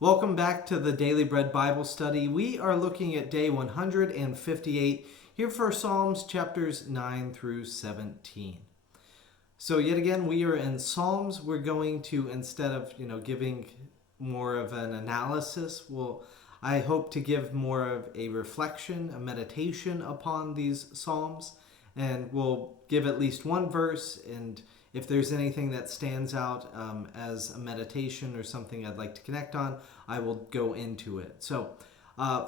Welcome back to the Daily Bread Bible Study. We are looking at day 158 here for Psalms chapters 9 through 17. So yet again, we are in Psalms. We're going to, instead of, giving more of an analysis, I hope to give more of a reflection, a meditation upon these Psalms. And we'll give at least one verse, and if there's anything that stands out as a meditation or something I'd like to connect on, I will go into it. So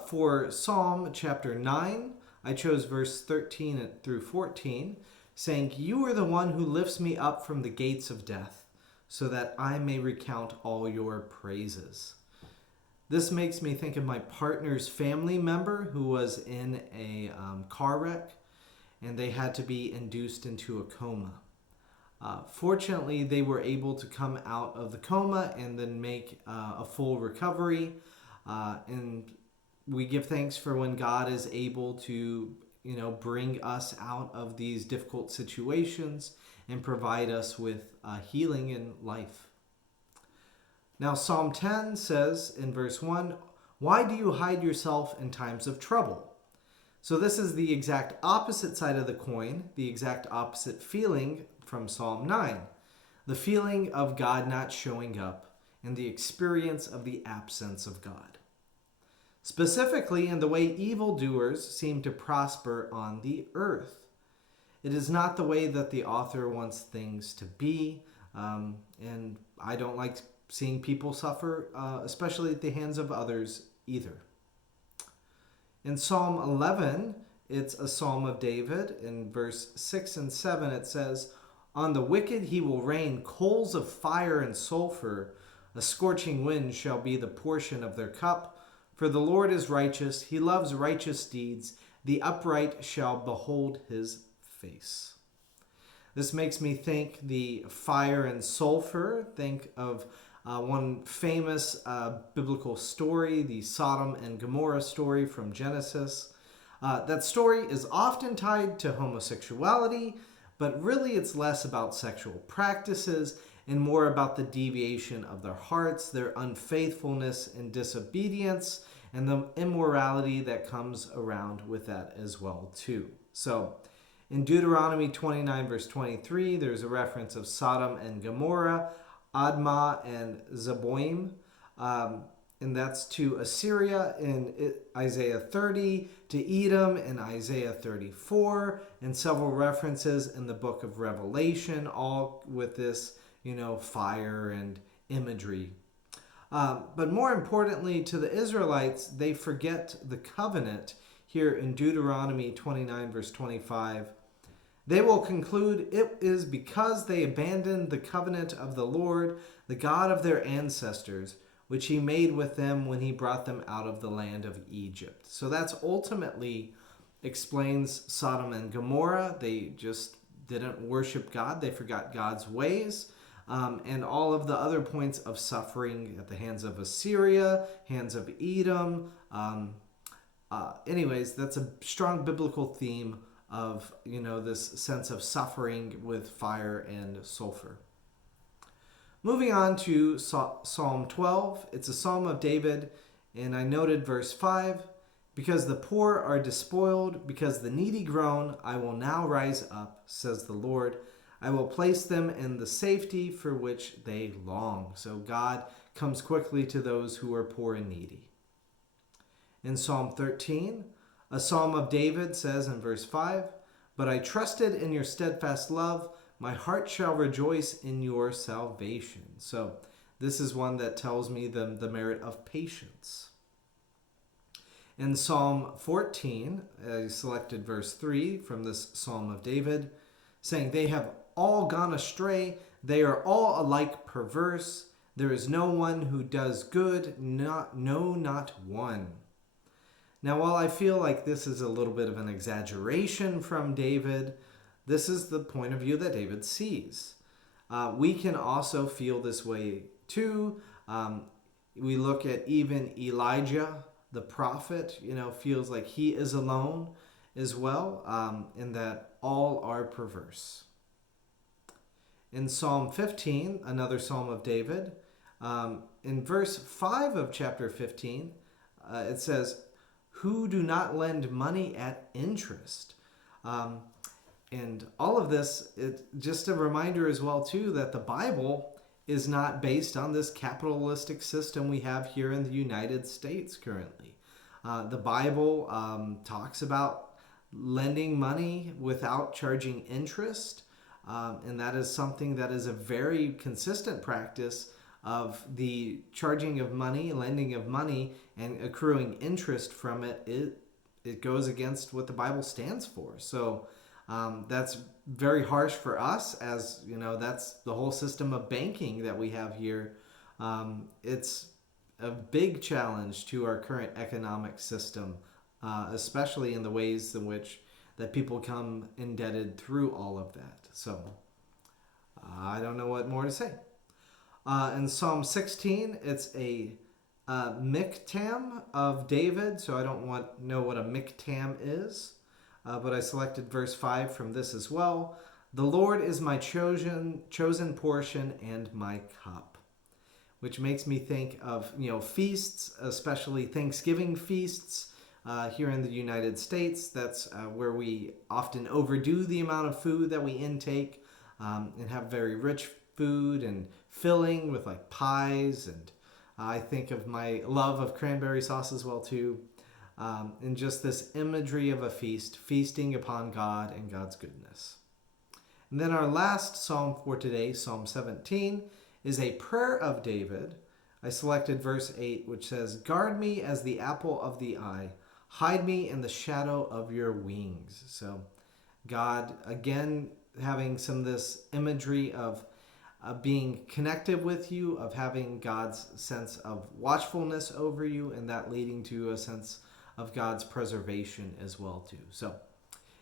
for Psalm chapter 9, I chose verse 13 through 14, saying, "You are the one who lifts me up from the gates of death, so that I may recount all your praises." This makes me think of my partner's family member who was in a car wreck, and they had to be induced into a coma. Fortunately, they were able to come out of the coma and then make a full recovery. And we give thanks for when God is able to, bring us out of these difficult situations and provide us with healing in life. Now, Psalm 10 says in verse 1, "Why do you hide yourself in times of trouble?" So this is the exact opposite side of the coin, the exact opposite feeling from Psalm 9. The feeling of God not showing up and the experience of the absence of God. Specifically in the way evildoers seem to prosper on the earth. It is not the way that the author wants things to be, and I don't like seeing people suffer, especially at the hands of others either. In Psalm 11, it's a psalm of David. In verse 6 and 7, it says, "On the wicked he will rain coals of fire and sulfur. A scorching wind shall be the portion of their cup. For the Lord is righteous. He loves righteous deeds. The upright shall behold his face." This makes me think the fire and sulfur. Think of one famous biblical story, the Sodom and Gomorrah story from Genesis. That story is often tied to homosexuality, but really it's less about sexual practices and more about the deviation of their hearts, their unfaithfulness and disobedience, and the immorality that comes around with that as well too. So in Deuteronomy 29 verse 23, there's a reference of Sodom and Gomorrah, Admah and Zeboim, and that's to Assyria in Isaiah 30, to Edom in Isaiah 34, and several references in the book of Revelation, all with this, fire and imagery. But more importantly, to the Israelites, they forget the covenant here in Deuteronomy 29, verse 25. "They will conclude it is because they abandoned the covenant of the Lord, the God of their ancestors, which he made with them when he brought them out of the land of Egypt." So that's ultimately explains Sodom and Gomorrah. They just didn't worship God. They forgot God's ways. And all of the other points of suffering at the hands of Assyria, hands of Edom. Anyways, that's a strong biblical theme of, this sense of suffering with fire and sulfur. Moving on to Psalm 12. It's a psalm of David, and I noted verse 5. "Because the poor are despoiled, because the needy groan, I will now rise up, says the Lord. I will place them in the safety for which they long." So God comes quickly to those who are poor and needy. In Psalm 13, a psalm of David says in verse 5, "But I trusted in your steadfast love. My heart shall rejoice in your salvation." So this is one that tells me the merit of patience. In Psalm 14, I selected verse 3 from this psalm of David, saying, "They have all gone astray. They are all alike perverse. There is no one who does good, not one." Now, while I feel like this is a little bit of an exaggeration from David, this is the point of view that David sees. We can also feel this way too. We look at even Elijah, the prophet, feels like he is alone as well, in that all are perverse. In Psalm 15, another psalm of David, in verse 5 of chapter 15, it says, "Who do not lend money at interest." And all of this, just a reminder as well, too, that the Bible is not based on this capitalistic system we have here in the United States currently. The Bible talks about lending money without charging interest, and that is something that is a very consistent practice of the charging of money, lending of money, and accruing interest from it. It goes against what the Bible stands for. So that's very harsh for us, as you know, that's the whole system of banking that we have here. It's a big challenge to our current economic system, especially in the ways in which that people come indebted through all of that. So I don't know what more to say. In Psalm 16, it's a miktam of David, so I don't know what a miktam is. But I selected verse 5 from this as well. "The Lord is my chosen portion and my cup," which makes me think of, feasts, especially Thanksgiving feasts here in the United States. That's where we often overdo the amount of food that we intake and have very rich food and filling with like pies. And I think of my love of cranberry sauce as well too. And just this imagery of a feast, feasting upon God and God's goodness. And then our last psalm for today, Psalm 17, is a prayer of David. I selected verse 8, which says, "Guard me as the apple of the eye. Hide me in the shadow of your wings." So God, again, having some of this imagery of being connected with you, of having God's sense of watchfulness over you, and that leading to a sense of God's preservation as well too. So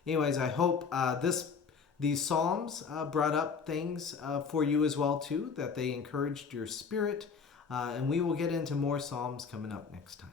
anyways, I hope these Psalms brought up things for you as well too, that they encouraged your spirit. And we will get into more Psalms coming up next time.